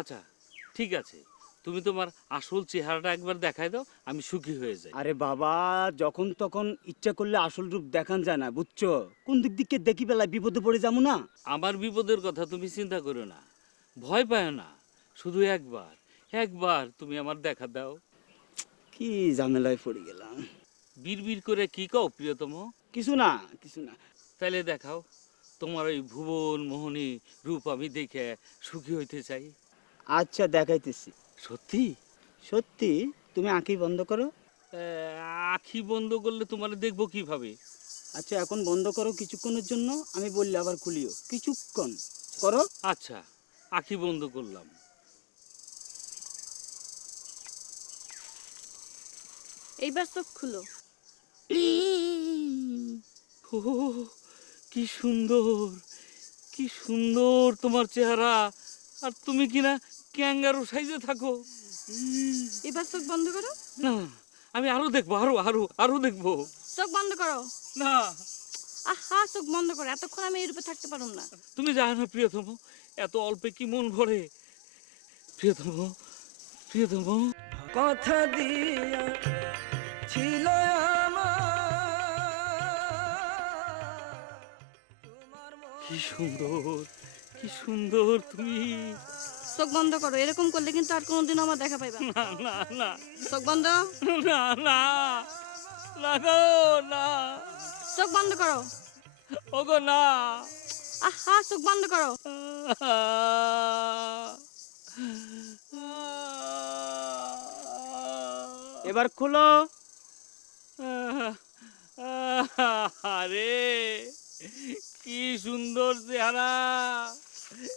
আচ্ছা ঠিক আছে, তুমি তোমার আসল চেহারাটা একবার দেখাই দাও, আমি সুখী হয়ে যাই। আরে বাবা, যখন তখন ইচ্ছা করলে আসল রূপ দেখান যায় না, বুঝছো? কোন দিক দিকে দেখি বেলায় বিপদে পড়ে যাবো না। আমার বিপদের কথা তুমি চিন্তা করো না, ভয় পায় না, শুধু একবার একবার তুমি আমার দেখা দাও। কি ঝামেলায় পড়ে গেলাম। বিড়বিড় করে কি কও প্রিয়তম? কিছু না, কিছু না। তাইলে দেখাও, তোমার ওই ভুবন মোহনী রূপ আমি দেখে সুখী হইতে চাই। আচ্ছা দেখাইতেছি। সত্যি? সত্যি? তুমি আঁখি বন্ধ করো। এ, আখি বন্ধ করলে তোমার দেখবো কিভাবে? আচ্ছা এখন বন্ধ করো কিছুক্ষণের জন্য, আমি বললে আবার খুলিও, কিছুক্ষণ করো। আচ্ছা, আখি বন্ধ করলাম। এইবার চোখ খুলো। ও, কি সুন্দর, কি সুন্দর তোমার চেহারা, আর তুমি কিনা ক্যাঙ্গারু সাইজে থাকো। এবার চোখ বন্ধ করো। না, আমি আরো দেখবো, আরো আরো আরো দেখবো। চোখ বন্ধ করো। না, আহা, চোখ বন্ধ করো, এতক্ষণ আমি এই রূপে থাকতে পারুম না। তুমি জানো না প্রিয়তম, এত অল্পে কি মন ভরে। প্রিয়তম, প্রিয়তম, কথা দিয়া ছিল কি সুন্দর, কি সুন্দর তুমি। চোখ বন্ধ করো, এরকম করলে কিন্তু আর কোনোদিন আমার দেখা পাইবা না। না না না চোখ বন্ধ। না না না গো না, চোখ বন্ধ করো। ওগো না। আহা, চোখ বন্ধ করো। এবার খোলো। আরে কি সুন্দর চেহারা,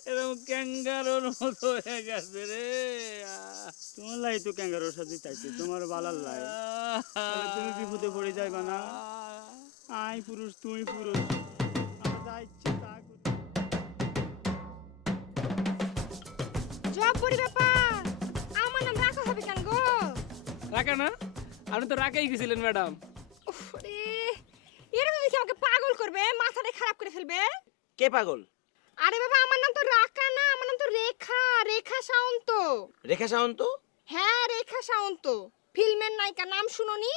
এরকম ক্যাঙ্গারোর মতো হয়ে গেছে রে। তোমার লাই তো ক্যাঙ্গারোর সাথে চাইছে, তোমার বালার লাই। তাহলে তুমি বিপদে পড়ে যাইবা না। আই পুরুষ, তুমি পুরুষ, আমরা যা ইচ্ছে তা করি। জব করি ব্যাপার, আমার নাম রাখা হবে কেন গো? রাখা না? আপনি তো রাখাই গেছিলেন ম্যাডাম। উফ রে, এরা তো দেখি আমাকে পাগল করবে, মাথাটা খারাপ করে ফেলবে। কে পাগল? আরে বাবা, আমার নাম তো রাকা না, আমার নাম তো রেখা, রেখা সাউন্ত। রেখা সাওন্ত? হ্যাঁ, রেখা সাউন্ত, ফিল্মের নায়িকা, নাম শুনোনি?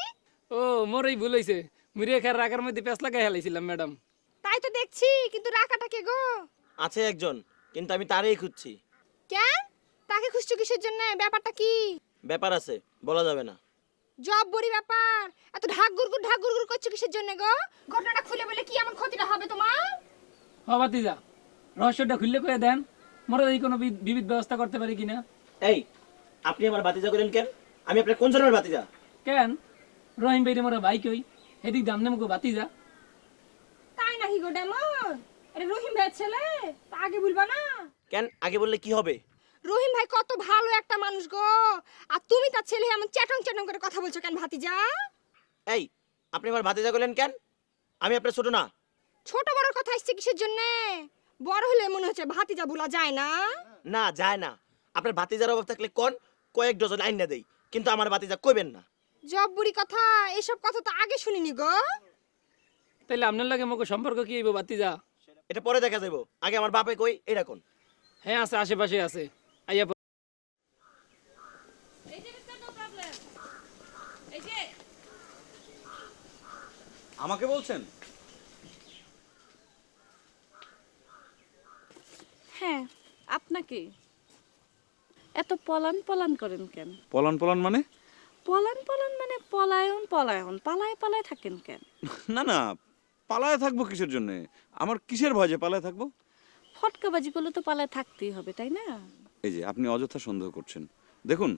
ও মোরই ভুল হয়েছে, মুড়িয়ে খার রাখার মধ্যে পেঁচ লাগাই হেলাইছিলাম ম্যাডাম। তাই তো দেখছি, কিন্তু রাকাটা কে গো? আছে একজন, কিন্তু আমি তারই খুঁজছি। কেন? তাকে খুঁজছো কিসের জন্য? ব্যাপারটা কি? ব্যাপার আছে, বলা যাবে না। জব বড়ি ব্যাপার, এত ঢাক গুড়গুড় করছো কিসের জন্য গো? ঘটনাটা খুলে বলে কি এমন ক্ষতিটা হবে তোমার? ও বাতিজা, রহস্যটা খুললে করে দেন, মোরা এই কোনো বিবিধ ব্যবস্থা করতে পারি কিনা। এই, আপনি আমার বাতিজা করেন কেন? আমি আপনার কোন জনের বাতিজা? কেন রহিম ভাই মোরা ভাই কই, এদিক দাম নেমকো বাতিজা। তাই নাকি গো ডেমন? এটা রহিম ভাইয়ের ছেলে, তা আগে বলবা না? কেন আগে বললে কি হবে? রহিম ভাই কত ভালো একটা মানুষ গো, আর তুমি তার ছেলে এমন চ্যাটং চ্যাটং করে কথা বলছো কেন ভাতিজা? এই, আপনি আমার বাতিজা করলেন কেন? আমি আপনার ছোট না। ছোট বড় কথা আসছে কিসের জন্য? বড় হলে মনে হচ্ছে ভাতিজা বলা যায় না। না, যায় না। আপনার বাতিজার অভাব থাকলে কোন কয়েক ডজন আইন না দেই, কিন্তু আমার বাতিজা কইবেন না। জব বুড়ি কথা, এসব কথা তো আগে শুনিনি গো। তাইলে আপনার লাগে মোকে সম্পর্ক কি হইব বাতিজা? এটা পরে দেখা যাবো, আগে আমার বাপে কই এটা কোন। হ্যাঁ আছে, আশেপাশে আছে, আইয়া এই যে মিস্টার নো প্রবলেম, এই যে আমাকে বলছেন? হ্যাঁ আপনাকে। এত পলান পলান করেন কেন? পলান পলান মানে? পলান পলান মানে পলায়ন পলায়ন, পালায় পালায় থাকেন কেন? না না, পালায় থাকবো কিসের জন্য? আমার কিসের ভয় যে পালায় থাকবো? ফটকাবাজি করলে তো পালায় থাকতেই হবে, তাই না? এই যে আপনি অযথা সন্দেহ করছেন। দেখুন,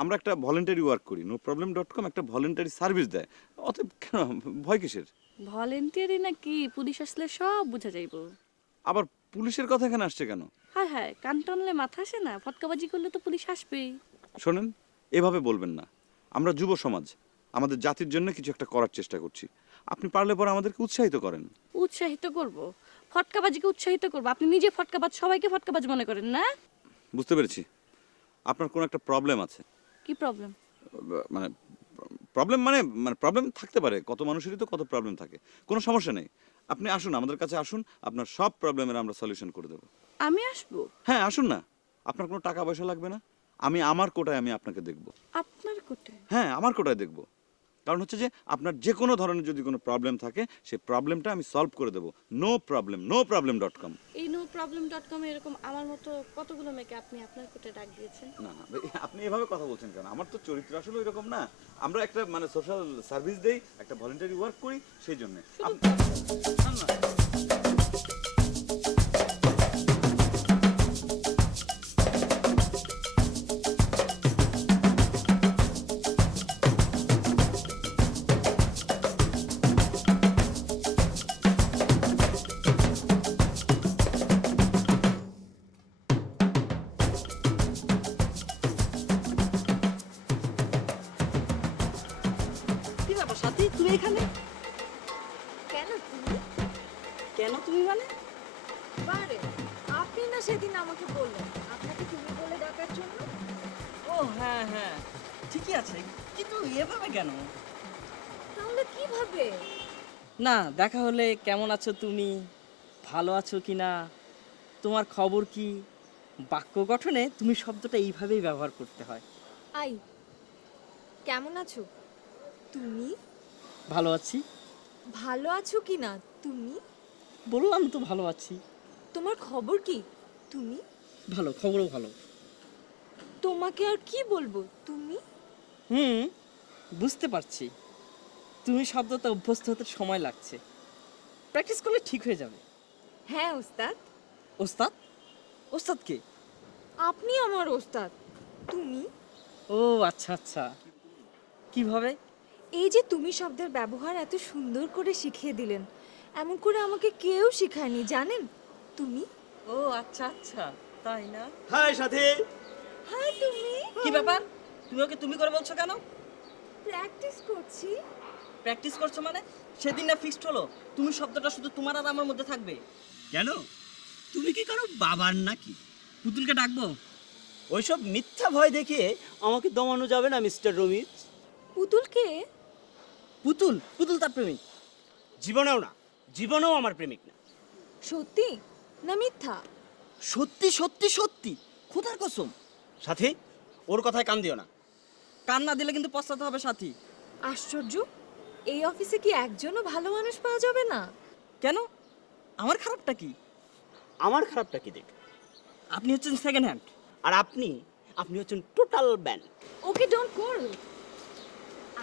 আমরা একটা ভলেন্টারি ওয়ার্ক করি, noproblem.com একটা ভলেন্টারি সার্ভিস দেয়, অতএব কেন ভয় কিসের? ভলেন্টিয়ারি নাকি পুলিশ আসলে সব বোঝা যাইব। আবার পুলিশের কথা এখানে আসছে কেন? হায় হায়, কান টানলে মাথা আসে না? ফটকাবাজি করলে তো পুলিশ আসবেই। শোনেন, এভাবে বলবেন না। আমরা যুব সমাজ, আমাদের জাতির জন্য কিছু একটা করার চেষ্টা করছি। আপনি পারলে পরে আমাদেরকে উৎসাহিত করেন। উৎসাহিত করব? ফটকাবাজিকে উৎসাহিত করব? আপনি নিজে ফটকাবাজ, সবাইকে ফটকাবাজ মনে করেন না? বুঝতে পেরেছি, আপনার কোনো একটা প্রবলেম আছে। কি প্রবলেম? মানে প্রবলেম মানে মানে প্রবলেম থাকতে পারে, কত মানুষেরই তো কত প্রবলেম থাকে। কোনো সমস্যা নেই, আপনি আসুন, আমাদের কাছে আসুন, আপনার সব প্রবলেমের আমরা সলিউশন করে দেবো। আমি আসবো? হ্যাঁ আসুন না। আপনার কোনো টাকা পয়সা লাগবে না, আমি আমার কোটায় আমি আপনাকে দেখব। আপনার কোটে? হ্যাঁ, আমার কোটায় দেখব। কারণ হচ্ছে যে আপনার যে কোনো ধরনের যদি কোনো প্রবলেম থাকে সেই প্রবলেমটা আমি সলভ করে দেবো। noproblem.com। এই noproblem.com এরকম আমার মতো কতগুলো মেয়েকে আপনি আপনার কোটে ডাক দিয়েছেন? না না ভাই, আপনি এভাবে কথা বলছেন কেন? আমার তো চরিত্র আসলে এরকম না। আমরা একটা মানে সোশ্যাল সার্ভিস দেই, একটা ভলেন্টারি ওয়ার্ক করি, সেই জন্য। কি ব্যাপার সাথী, তুমি এখানে? কেন তুমি? কেন তুমি মানে? বারে আপনি না সেদিন আমাকে বললেন আপনাকে তুমি বলে ডাকার জন্য। ও হ্যাঁ হ্যাঁ, ঠিকই আছে, কিন্তু এভাবে কেন? তাহলে কিভাবে? না, দেখা হলে কেমন আছো তুমি, ভালো আছো কি না, তোমার খবর কি, বাক্য গঠনে তুমি শব্দটা এইভাবেই ব্যবহার করতে হয়। আই কেমন আছো তুমি? ভালো আছি। ভালো আছো কি না তুমি? বললাম তো ভালো আছি। তোমার খবর কি তুমি? ভালো, খবরও ভালো। তোমাকে আর কি বলবো তুমি? বুঝতে পারছি, তুমি শব্দটা অভ্যস্ত হতে সময় লাগছে, প্র্যাকটিস করলে ঠিক হয়ে যাবে। হ্যাঁ ওস্তাদ। ওস্তাদ? ওস্তাদ কে? আপনি আমার ওস্তাদ। তুমি? ও আচ্ছা আচ্ছা, কিভাবে? এই যে তুমি শব্দের ব্যবহার এত সুন্দর করে শিখিয়ে দিলেন, এমন করে আমাকে কেউ শেখায়নি জানেন তুমি? ও আচ্ছা আচ্ছা, তাই না? হাই সাথী। হাই তুমি। কি ব্যাপার, তুমি ওকে তুমি করে বলছো কেন? প্র্যাকটিস করছি। প্র্যাকটিস করছো মানে? সেদিন না ফিক্সড হলো তুমি শব্দটা শুধু তোমার আর আমার মধ্যে থাকবে। কেন, তুমি কি কারো বাবার নাকি? পুতুলকে ডাকবো? ওইসব মিথ্যা ভয় দেখিয়ে আমাকে দমানো যাবে না মিস্টার রমিজ। পুতুলকে? পুতুল? পুতুল তার প্রেমিক? জীবনেও না, জীবনেও আমার প্রেমিক না। সত্যি না মিথ্যা? সত্যি সত্যি সত্যি, খোদার কসম। সাথী, ওর কথায় কান দিও না। কান না দিলে কিন্তু পস্তাতে হবে সাথী। আশ্চর্য, এই অফিসে কি একজনও ভালো মানুষ পাওয়া যাবে না? কেন, আমার খারাপটা কি? আমার খারাপটা কি দেখ, আপনি হচ্ছেন সেকেন্ড হ্যান্ড। আর আপনি আপনি হচ্ছেন total band. Okay don't call.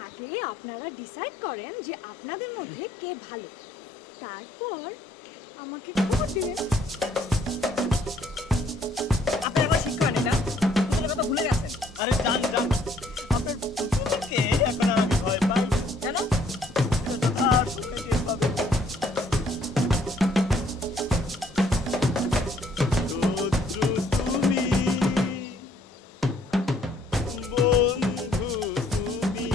আগে আপনারা ডিসাইড করেন যে আপনাদের মধ্যে কে ভালো, তারপর আমাকে খবর দিবেন। আপনি আবার ঠিক করেন এটা, পুতুলের কথা ভুলে গেছেন। আরে জান জান, আপনার পুতুলকে এখন আর আমি ভয় পাই কেন? আর শুনে টের পাবে। রৌদ্র তুমি, বন্ধু তুমি,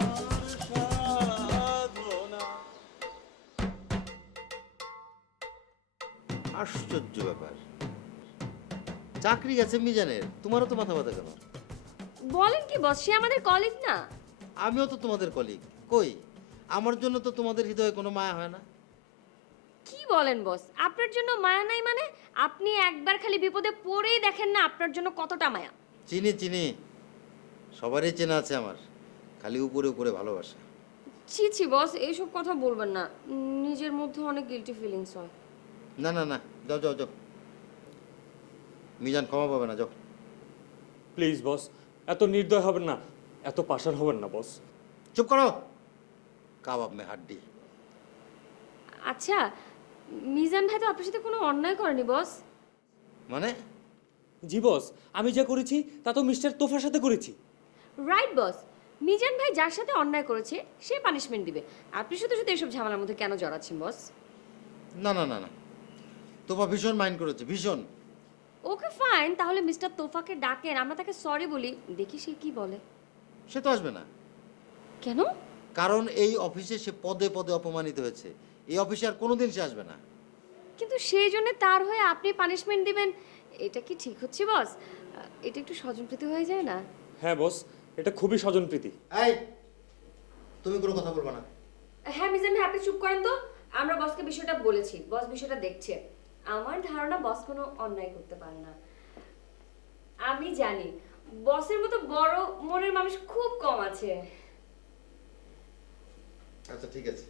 আমার সাধনা। আশ্চর্য ব্যাপার, চাকরি গেছে মিজানের, তোমারও তো মাথা ব্যথা কেন? বলেন কি বস, সে আমাদের কলিগ না? আমিও তো তোমাদের কলিগ, কই আমার জন্য তো তোমাদের হৃদয়ে কোনো মায়া হয় না? কি বলেন বস, আপনার জন্য মায়া নাই মানে? আপনি একবার খালি বিপদে পড়েই দেখেন না আপনার জন্য কতটা মায়া। চিনি চিনি, সবারই চেনা আছে আমার, খালি উপরে উপরে ভালোবাসা। ছি ছি বস, এইসব কথা বলবেন না, নিজের মধ্যে অনেক গিল্টি ফিলিংস হয়। না না না, যাও যাও যাও, মিজান ক্ষমা পাবে না, যাও। প্লিজ বস, এত নির্দয় হবেন না, এত পাষাণ হবেন না বস। চুপ করো, কাবাব মে হাড্ডি। আচ্ছা, মিজান ভাই তো আপনার সাথে কোনো অন্যায় করেনি বস। মানে? জি বস, আমি যা করেছি তা তো মিস্টার তোফার সাথে করেছি। রাইট বস, মিজান ভাই যার সাথে অন্যায় করেছে সে পানিশমেন্ট দিবে, আপনি শুধু শুধু এসব ঝামেলার মধ্যে কেন জড়াচ্ছেন বস? না না না না, তোফা ভীষণ মাইন্ড করেছে, ভীষণ। ওকে ফাইন, তাহলে মিস্টার তোফাকে ডাকেন, আমরা তাকে সরি বলি, দেখি সে কি বলে। সে তো আসবে না। কেন? কারণ এই অফিসে সে পদে পদে অপমানিত হয়েছে, এই অফিসে আর কোনোদিন সে আসবে না। কিন্তু সেই জন্য তার হয়ে আপনি পানিশমেন্ট দিবেন, এটা কি ঠিক হচ্ছে বস? এটা একটু স্বজনপ্রীতি হয়ে যায় না? হ্যাঁ বস, এটা খুবই স্বজনপ্রীতি। এই, তুমি কোনো কথা বলবা না। হ্যাঁ মিজান ভাই, আপনি চুপ করেন তো, আমরা বসকে বিষয়টা বলেছি, বস বিষয়টা দেখছে। আমার ধারণা বস কোনো অন্যায় করতে পারে না। আমি জানি বসের মতো বড় মনের মানুষ খুব কম আছে। আচ্ছা ঠিক আছে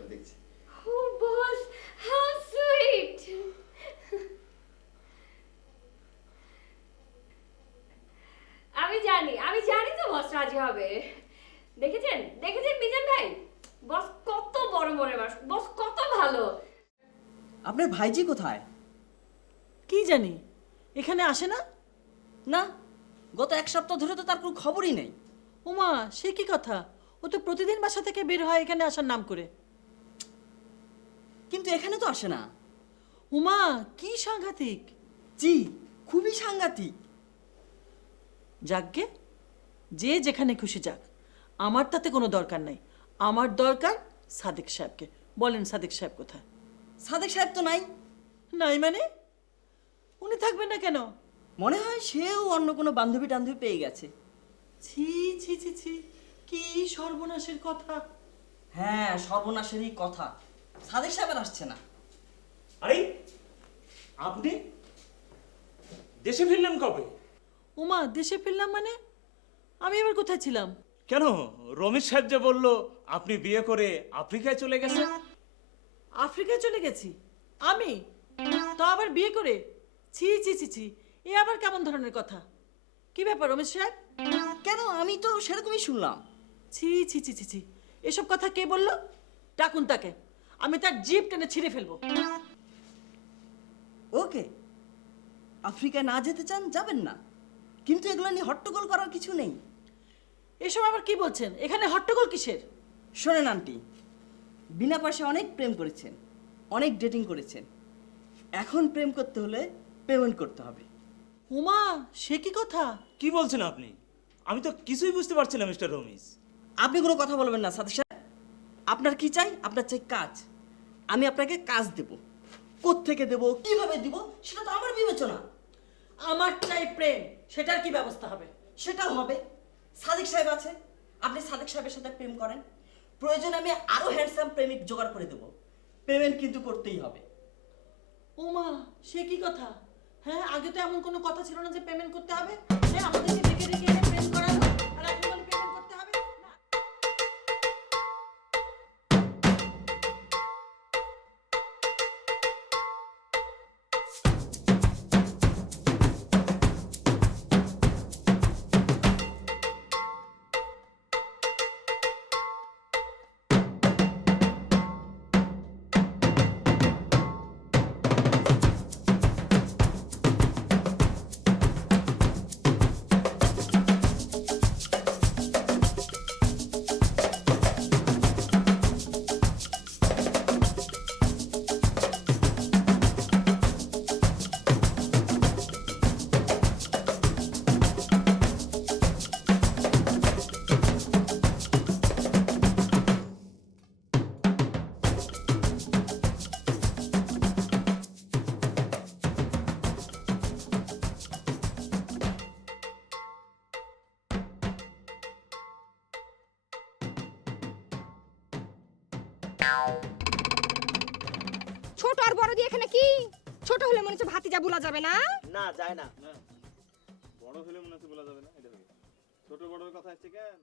আমি দেখছি। ও বস, হাউ সুইট। আমি জানি তো বস রাজি হবে। দেখেছেন মিজান ভাই, বস কত বড় মনের মানুষ, বস কত ভালো। আপনার ভাইজি কোথায়? কি জানি, এখানে আসে না। না, গত 1 সপ্তাহ ধরে তো তার কোনো খবরই নেই। ওমা, সে কি কথা! ও তো প্রতিদিন বাসা থেকে বের হয় এখানে আসার নাম করে। কিন্তু এখানে তো আসে না। উমা, কি সাংঘাতিক! জি, খুবই সাংঘাতিক। যাকগে, যে যেখানে খুশি যাক, আমার তাতে কোনো দরকার নাই। আমার দরকার সাদেক সাহেবকে। বলেন সাদেক সাহেব কোথায়? সাদেক সাহেব তো নাই। নাই মানে? উনি থাকবেন না কেন? মনে হয় সেও অন্য কোনো বান্ধবী টান্ধবী পেয়ে গেছে। ছি ছি ছি ছি, কি সর্বনাশের কথা! হ্যাঁ, সর্বনাশেরই কথা। সাদেক সাহেব আর আসছে না। আরে আপনি দেশে ফিরলেন কবে? উমা, দেশে ফিরলাম মানে? আমি এবার কোথায় ছিলাম? কেন, রমেশ সাহেব যে বলল আপনি বিয়ে করে আফ্রিকায় চলে গেছেন। আফ্রিকায় চলে গেছি আমি? তা আবার বিয়ে করে? ছি ছি ছি ছি, এ আবার কেমন ধরনের কথা? কি ব্যাপার রমেশ সাহেব? কেন, আমি তো সেরকমই শুনলাম। ছি ছি ছি ছি ছি, এসব কথা কে বললো? ডাকুন তাকে, আমি তার জিভ টেনে ছিঁড়ে ফেলবো। ওকে, আফ্রিকায় না যেতে চান যাবেন না, কিন্তু এগুলো নিয়ে হট্টগোল করার কিছু নেই। এসব আবার কি বলছেন? এখানে হট্টগোল কিসের? শোনেন আন্টি, বিনা পয়সায় অনেক প্রেম করেছেন, অনেক ডেটিং করেছেন। এখন প্রেম করতে হলে পেমেন্ট করতে হবে। উমা, সে কি কথা! কি বলছেন আপনি? আমি তো কিছুই বুঝতে পারছি না মিস্টার রমেশ। আপনি কোনো কথা বলবেন না সাদেক সাহেব। আপনার কি চাই? আপনার চাই কাজ। আমি আপনাকে কাজ দেব। কোত্থেকে দেব, কিভাবে দিব, সেটা তো আমার বিবেচনা। আমার চাই প্রেম, সেটার কি ব্যবস্থা হবে? সেটাও হবে। সাদেক সাহেব আছে, আপনি সাদেক সাহেবের সাথে প্রেম করেন। প্রয়োজন আমি আরো হ্যান্ডসাম প্রেমিক জোগাড় করে দেব। পেমেন্ট কিন্তু করতেই হবে। উমা, সে কি কথা! হ্যাঁ, আগে তো এমন কোনো কথা ছিল না যে পেমেন্ট করতে হবে। হ্যাঁ, আমাদেরকে ডেকে ডেকে এনে প্রেম করালো, আর এখন বলে পেমেন্ট করতে হবে না। ছোট আর বড় দিয়ে এখানে কি? ছোট হলে মনে হচ্ছে ভাতিজা বলা যাবে না। না যায় না। বড় হলে মনে হচ্ছে বলা যাবে না, এটা ছোট বড়র কথা আসছে কেন?